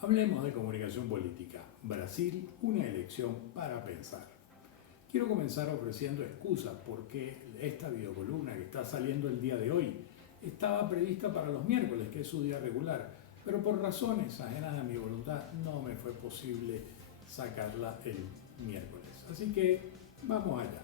Hablemos de comunicación política. Brasil, una elección para pensar. Quiero comenzar ofreciendo excusas porque esta videocolumna que está saliendo el día de hoy estaba prevista para los miércoles, que es su día regular, pero por razones ajenas a mi voluntad no me fue posible sacarla el miércoles. Así que vamos allá.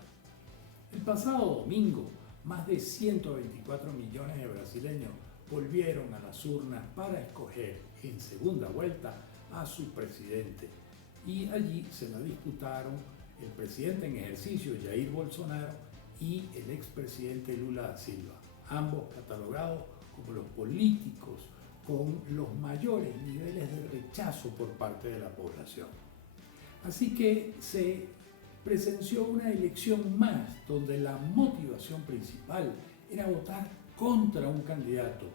El pasado domingo, más de 124 millones de brasileños volvieron a las urnas para escoger en segunda vuelta a su presidente. Y allí se la disputaron el presidente en ejercicio, Jair Bolsonaro, y el expresidente Lula da Silva, ambos catalogados como los políticos con los mayores niveles de rechazo por parte de la población. Así que se presenció una elección más donde la motivación principal era votar contra un candidato,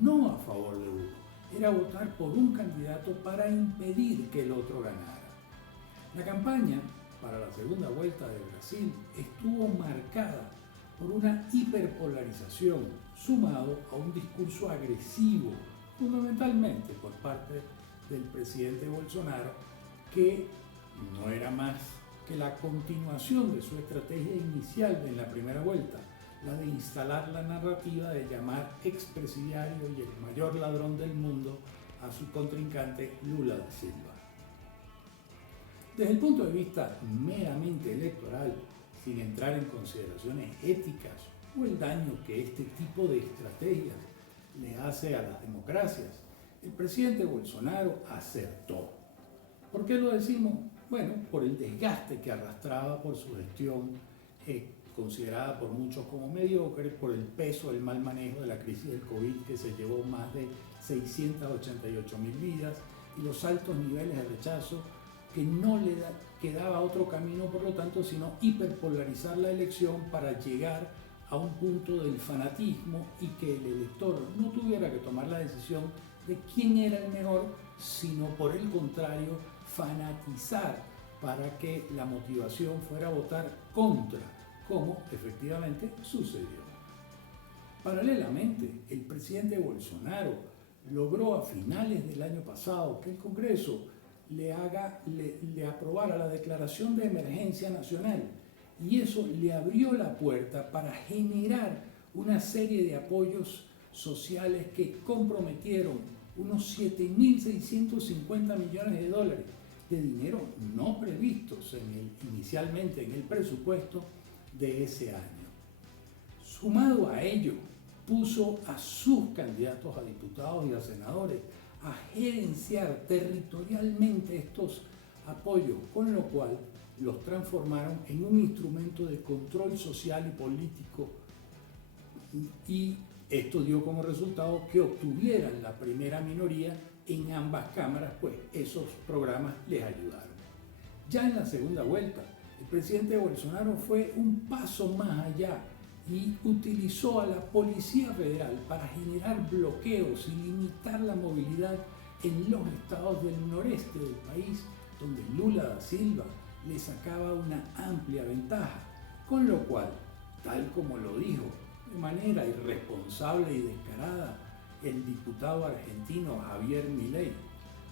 no a favor de uno, era votar por un candidato para impedir que el otro ganara. La campaña para la segunda vuelta de Brasil estuvo marcada por una hiperpolarización sumado a un discurso agresivo, fundamentalmente por parte del presidente Bolsonaro, que no era más que la continuación de su estrategia inicial en la primera vuelta, la de instalar la narrativa de llamar expresidiario y el mayor ladrón del mundo a su contrincante Lula da Silva. Desde el punto de vista meramente electoral, sin entrar en consideraciones éticas o el daño que este tipo de estrategias le hace a las democracias, el presidente Bolsonaro acertó. ¿Por qué lo decimos? Bueno, por el desgaste que arrastraba por su gestión, considerada por muchos como mediocre, por el peso del mal manejo de la crisis del COVID que se llevó más de 688.000 vidas y los altos niveles de rechazo que no le quedaba otro camino, por lo tanto, sino hiperpolarizar la elección para llegar a un punto del fanatismo y que el elector no tuviera que tomar la decisión de quién era el mejor, sino por el contrario, fanatizar para que la motivación fuera a votar contra, como efectivamente sucedió. Paralelamente, el presidente Bolsonaro logró a finales del año pasado que el Congreso le aprobara la declaración de emergencia nacional y eso le abrió la puerta para generar una serie de apoyos sociales que comprometieron unos 7.650 millones de dólares de dinero no previstos inicialmente en el presupuesto de ese año. Sumado a ello, puso a sus candidatos a diputados y a senadores a gerenciar territorialmente estos apoyos, con lo cual los transformaron en un instrumento de control social y político, y esto dio como resultado que obtuvieran la primera minoría en ambas cámaras, pues esos programas les ayudaron. Ya en la segunda vuelta, el presidente Bolsonaro fue un paso más allá y utilizó a la Policía Federal para generar bloqueos y limitar la movilidad en los estados del noreste del país, donde Lula da Silva le sacaba una amplia ventaja, con lo cual, tal como lo dijo de manera irresponsable y descarada el diputado argentino Javier Milei,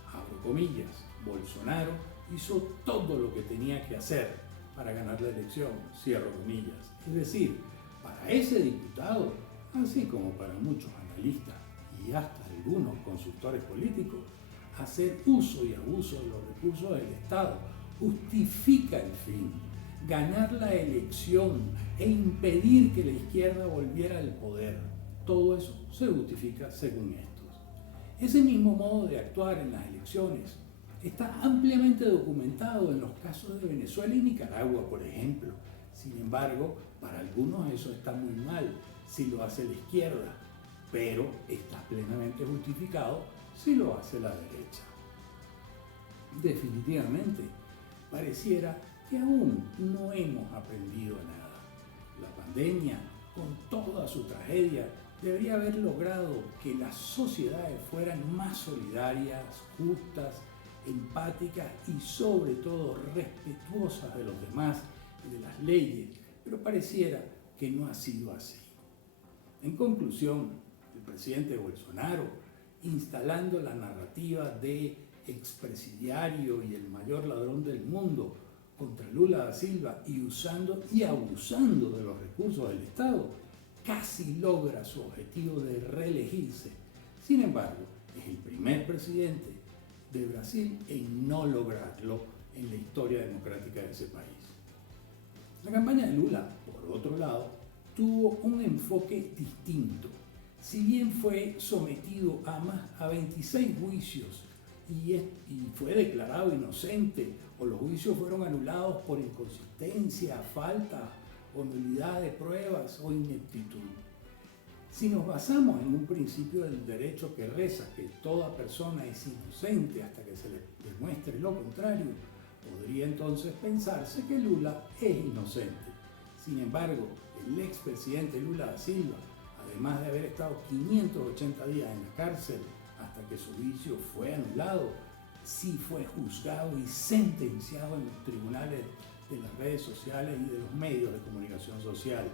abro comillas, Bolsonaro hizo todo lo que tenía que hacer para ganar la elección, cierro comillas. Es decir, para ese diputado, así como para muchos analistas y hasta algunos consultores políticos, hacer uso y abuso de los recursos del Estado justifica el fin, ganar la elección e impedir que la izquierda volviera al poder. Todo eso se justifica según estos. Ese mismo modo de actuar en las elecciones está ampliamente documentado en los casos de Venezuela y Nicaragua, por ejemplo. Sin embargo, para algunos eso está muy mal si lo hace la izquierda, pero está plenamente justificado si lo hace la derecha. Definitivamente, pareciera que aún no hemos aprendido nada. La pandemia, con toda su tragedia, debería haber logrado que las sociedades fueran más solidarias, justas, empáticas y sobre todo respetuosas de los demás y de las leyes, pero pareciera que no ha sido así. En conclusión, el presidente Bolsonaro, instalando la narrativa de expresidiario y el mayor ladrón del mundo, contra Lula da Silva y usando y abusando de los recursos del Estado, casi logra su objetivo de reelegirse. Sin embargo, es el primer presidente de Brasil en no lograrlo en la historia democrática de ese país. La campaña de Lula, por otro lado, tuvo un enfoque distinto. Si bien fue sometido a 26 juicios y fue declarado inocente, o los juicios fueron anulados por inconsistencia, falta o nulidad de pruebas o ineptitud. Si nos basamos en un principio del derecho que reza que toda persona es inocente hasta que se le demuestre lo contrario, podría entonces pensarse que Lula es inocente. Sin embargo, el expresidente Lula da Silva, además de haber estado 580 días en la cárcel hasta que su juicio fue anulado, sí fue juzgado y sentenciado en los tribunales de las redes sociales y de los medios de comunicación social,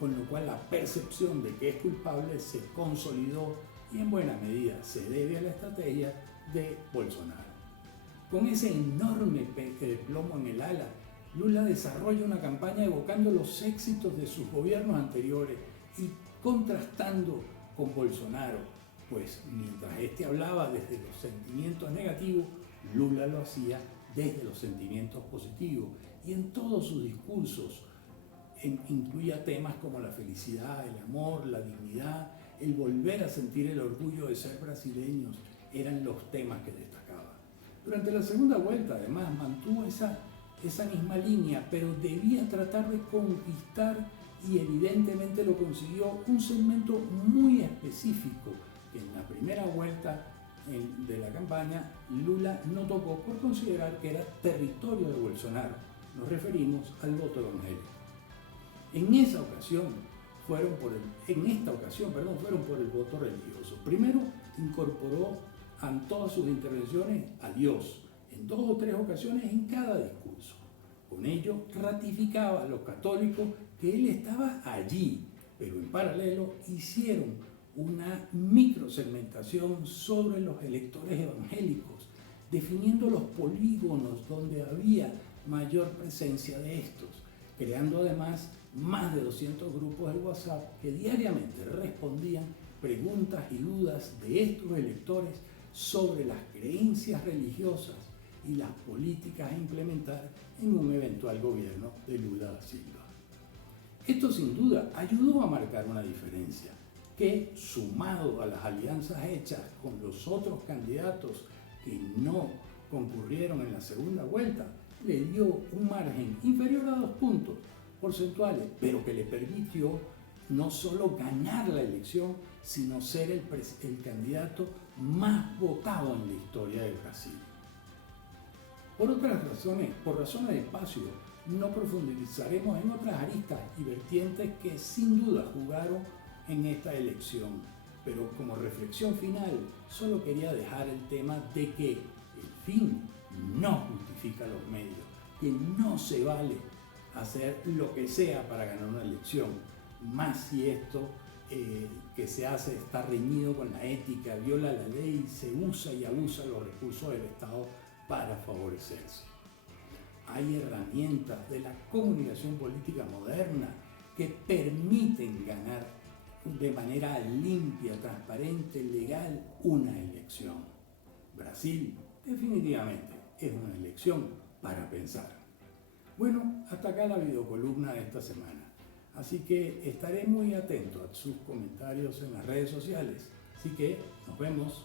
con lo cual la percepción de que es culpable se consolidó y en buena medida se debe a la estrategia de Bolsonaro. Con ese enorme plomo en el ala, Lula desarrolla una campaña evocando los éxitos de sus gobiernos anteriores y contrastando con Bolsonaro, pues mientras este hablaba desde los sentimientos negativos, Lula lo hacía desde los sentimientos positivos y en todos sus discursos incluía temas como la felicidad, el amor, la dignidad, el volver a sentir el orgullo de ser brasileños, eran los temas que destacaba. Durante la segunda vuelta, además, mantuvo esa misma línea, pero debía tratar de conquistar, y evidentemente lo consiguió, un segmento muy específico que en la primera vuelta de la campaña Lula no tocó por considerar que era territorio de Bolsonaro. Nos referimos al voto evangélico. En esta ocasión fueron por el voto religioso. Primero incorporó en todas sus intervenciones a Dios, en 2 o 3 ocasiones en cada discurso. Con ello ratificaba a los católicos que él estaba allí, pero en paralelo hicieron una microsegmentación sobre los electores evangélicos, definiendo los polígonos donde había mayor presencia de estos, creando además más de 200 grupos de WhatsApp que diariamente respondían preguntas y dudas de estos electores sobre las creencias religiosas y las políticas a implementar en un eventual gobierno de Lula da Silva. Esto sin duda ayudó a marcar una diferencia que, sumado a las alianzas hechas con los otros candidatos que no concurrieron en la segunda vuelta, le dio un margen inferior a 2 puntos porcentuales, pero que le permitió no solo ganar la elección, sino ser el candidato más votado en la historia de Brasil. Por razones de espacio, no profundizaremos en otras aristas y vertientes que sin duda jugaron en esta elección, pero como reflexión final, solo quería dejar el tema de que el fin no justifica los medios, que no se vale hacer lo que sea para ganar una elección, más si esto que se hace está reñido con la ética, viola la ley, se usa y abusa los recursos del Estado para favorecerse. Hay herramientas de la comunicación política moderna que permiten ganar de manera limpia, transparente, legal una elección. Brasil definitivamente es una elección para pensar. Bueno, hasta acá la videocolumna de esta semana. Así que estaré muy atento a sus comentarios en las redes sociales. Así que nos vemos.